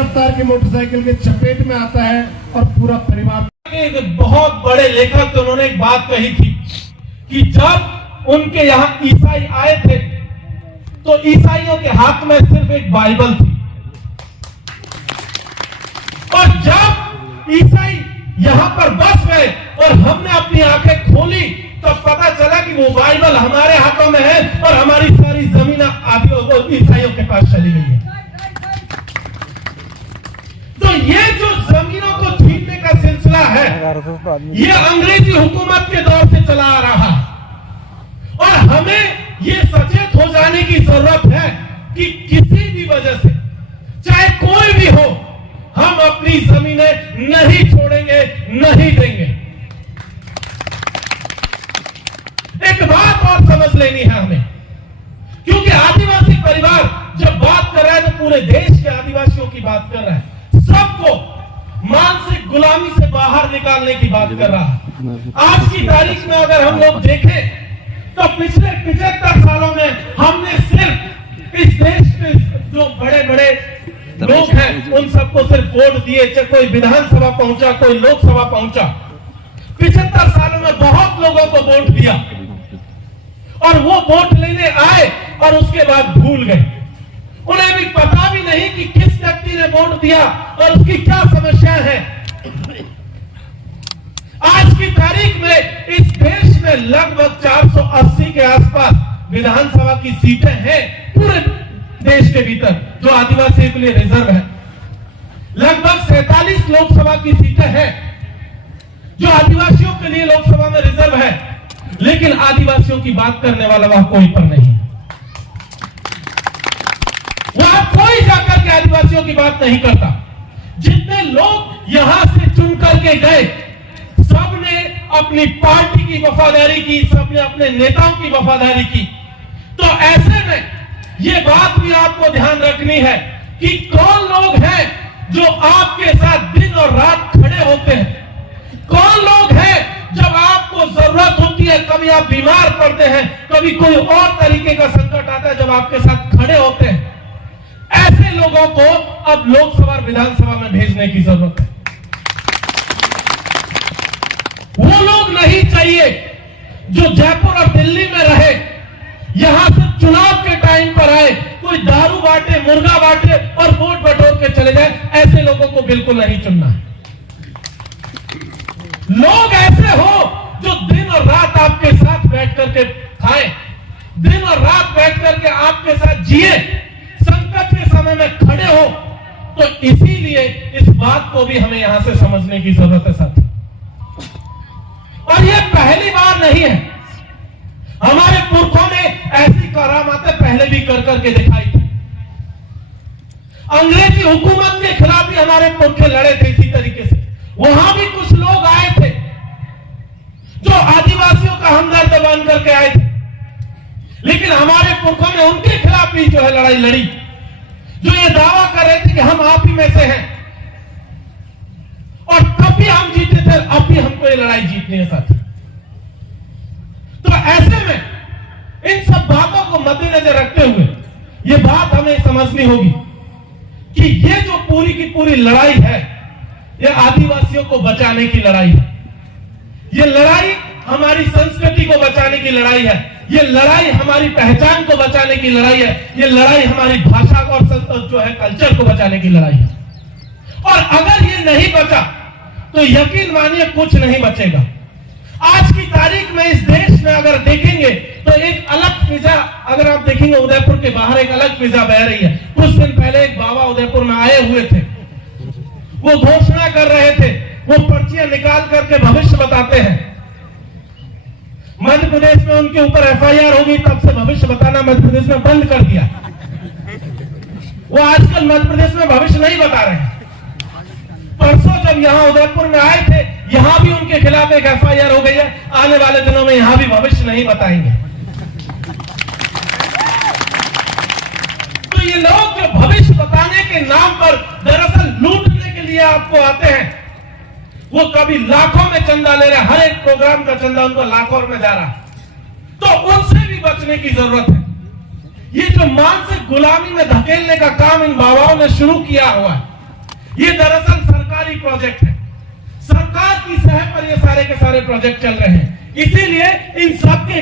रफ्तार की मोटरसाइकिल के चपेट में आता है और पूरा परिवार। एक बहुत बड़े लेखक थे, उन्होंने एक बात कही थी कि जब उनके यहाँ ईसाई आए थे तो ईसाइयों के हाथ में सिर्फ एक बाइबल थी, और जब ईसाई यहाँ पर बस गए और हमने अपनी आंखें खोली तब पता चला कि वो बाइबल हमारे हाथों में है और हमारी सारी जमीन आदि ईसाइयों के पास चली गई है। तो ये जो जमीनों को छीनने का सिलसिला है, ये अंग्रेजी हुकूमत के दौर से चला आ रहा है, और हमें ये सचेत हो जाने की जरूरत है कि किसी भी वजह से, चाहे कोई भी हो, हम अपनी जमीनें नहीं छोड़ेंगे, नहीं देंगे। एक बात और समझ लेनी है हमें, क्योंकि आदिवासी परिवार जब बात कर रहा है तो पूरे देश के आदिवासियों की बात कर रहा है, सबको मानसिक गुलामी से बाहर निकालने की बात कर रहा है। आज की तारीख में अगर हम लोग देखें तो पिछले 75 सालों में हमने सिर्फ इस देश में जो बड़े बड़े लोग हैं उन सबको सिर्फ वोट दिए, चाहे कोई विधानसभा पहुंचा, कोई लोकसभा पहुंचा। 75 सालों में बहुत लोगों को वोट दिया और वो वोट लेने आए और उसके बाद भूल गए। उन्हें भी पता भी नहीं कि किस व्यक्ति ने वोट दिया और उसकी क्या समस्या है। आज की तारीख में इस देश में लगभग 480 के आसपास विधानसभा की सीटें हैं पूरे देश के भीतर जो आदिवासियों के लिए रिजर्व है। लगभग 47 लोकसभा की सीटें हैं जो आदिवासियों के लिए लोकसभा में रिजर्व है, लेकिन आदिवासियों की बात करने वाला वहां कोई पर नहीं। वहां कोई जाकर के आदिवासियों की बात नहीं करता। जितने लोग यहां से चुन करके गए, सबने अपनी पार्टी की वफादारी की, सबने अपने नेताओं की वफादारी की। तो ऐसे में ये बात भी आपको ध्यान रखनी है कि कौन लोग हैं जो आपके साथ दिन और रात खड़े होते हैं, कौन लोग हैं जब आपको जरूरत होती है, कभी आप बीमार पड़ते हैं, कभी कोई और तरीके का संकट आता है, जब आपके साथ खड़े होते हैं। ऐसे लोगों को अब लोकसभा और विधानसभा में भेजने की जरूरत है। वो लोग नहीं चाहिए जो जयपुर और दिल्ली में रहे, यहां से चुनाव के टाइम पर आए, कोई दारू बांटे, मुर्गा बांटे और वोट बटोर के चले जाए। ऐसे लोगों को बिल्कुल नहीं चुनना है। लोग ऐसे हो जो दिन और रात आपके साथ बैठ करके खाएं, दिन और रात बैठ करके आपके साथ जिए, संकट के समय में खड़े हो। तो इसीलिए इस बात को भी हमें यहां से समझने की जरूरत है साथी। और यह पहली बार नहीं है, हमारे पुरखों ने ऐसी करामातें पहले भी कर करके दिखाई थी। अंग्रेजी हुकूमत के खिलाफ भी हमारे पुरखे लड़े थे इसी तरीके से। वहां भी कुछ लोग आए थे जो आदिवासियों का हमदर्द बन करके आए थे, लेकिन हमारे पुरखों ने उनके खिलाफ भी जो है लड़ाई लड़ी, जो ये दावा कर रहे थे कि हम आप ही में से हैं, और तब भी हम जीते थे, अब भी हमको ये लड़ाई जीतनी है साथी। तो ऐसे में इन सब बातों को मद्देनजर रखते हुए ये बात हमें समझनी होगी कि ये जो पूरी की पूरी लड़ाई है, ये आदिवासियों को बचाने की लड़ाई है। ये लड़ाई हमारी संस्कृति को बचाने की लड़ाई है। ये लड़ाई हमारी पहचान को बचाने की लड़ाई है। ये लड़ाई हमारी भाषा को और जो है कल्चर को बचाने की लड़ाई है। और अगर ये नहीं बचा तो यकीन मानिए कुछ नहीं बचेगा। आज की तारीख में इस देश में अगर देखेंगे तो एक अलग फिजा, अगर आप देखेंगे उदयपुर के बाहर एक अलग फिजा बह रही है। कुछ दिन पहले एक बाबा उदयपुर में आए हुए थे, वो घोषणा कर रहे थे, वो पर्चियां निकाल करके भविष्य बताते हैं। मध्य प्रदेश में उनके ऊपर एफआईआर होगी, तब से भविष्य बताना मध्य प्रदेश में बंद कर दिया। वो आजकल मध्य प्रदेश में भविष्य नहीं बता रहे हैं। परसों जब यहाँ उदयपुर में आए थे, यहां भी उनके खिलाफ एक एफआईआर हो गई है। आने वाले दिनों में यहां भी भविष्य नहीं बताएंगे। तो ये लोग जो भविष्य बताने के नाम पर दरअसल लूटने के लिए आपको आते हैं, वो कभी लाखों में चंदा ले रहे हैं। हर एक प्रोग्राम का चंदा उनको लाखों में जा रहा है। तो उनसे भी बचने की जरूरत है। ये जो मानसिक गुलामी में धकेलने का काम इन बाबाओं ने शुरू किया हुआ है, ये दरअसल सरकारी प्रोजेक्ट है, सरकार की सह पर ये सारे के सारे प्रोजेक्ट चल रहे हैं। इसीलिए इन सबके